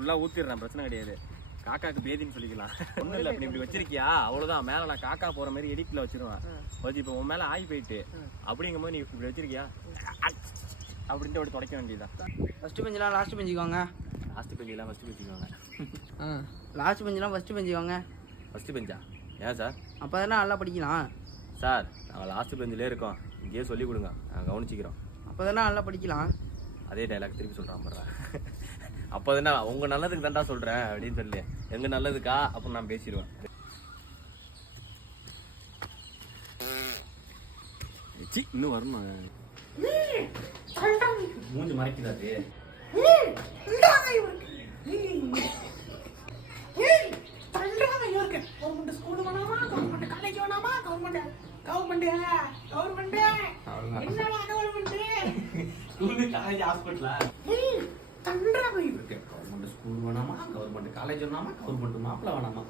ஃபுல்லாக ஊற்றிடுறேன், பிரச்சனை கிடையாது. காக்காக்கு பேதின்னு சொல்லிக்கலாம். ஒன்றும் இல்லை, இப்படி இப்படி வச்சிருக்கியா அவ்வளோதான். மேலே நான் காக்கா போகிற மாதிரி எடிட்டில் வச்சிருவேன். வச்சு இப்போ உன் மேலே ஆகி போயிட்டு அப்படிங்கும்போது நீ இப்படி வச்சிருக்கியா அப்படின்ட்டு அப்படி தொடக்க வேண்டியதான். ஃபஸ்ட்டு பெஞ்செலாம் லாஸ்ட்டு பெஞ்சிக்கோங்க. லாஸ்ட்டு பெஞ்செல்லாம் ஃபஸ்ட்டு பெஞ்சிக்கோங்க. லாஸ்ட்டு பெஞ்செலாம் ஃபஸ்ட்டு பெஞ்சிக்கோங்க. ஃபஸ்ட்டு பெஞ்சா ஏன் சார்? அப்போ தானே நல்லா படிக்கலாம் சார். நாங்கள் லாஸ்ட்டு பெஞ்சிலே இருக்கோம், இங்கேயே சொல்லிக் கொடுங்க, நாங்கள் கவனிச்சிக்கிறோம். அப்போ தானே நல்லா படிக்கலாம். அதே டைலாக் திருப்பி சொல்கிறான் பாரு. அப்போ தானே உங்கள் நல்லதுக்கு தான்டா சொல்கிறேன் அப்படின்னு சொல்லி, எங்கள் நல்லதுக்கா அப்போ நான் பேசிடுவேன். இன்னும் வரணும். மூஞ்சி மறைக்கிறாரு. கவர்மெண்ட் ஸ்கூல் வேணாமா, கவர்மெண்ட் காலேஜ் வேணாமா, கவர்மெண்ட் மாப்பிள்ள வேணாமா.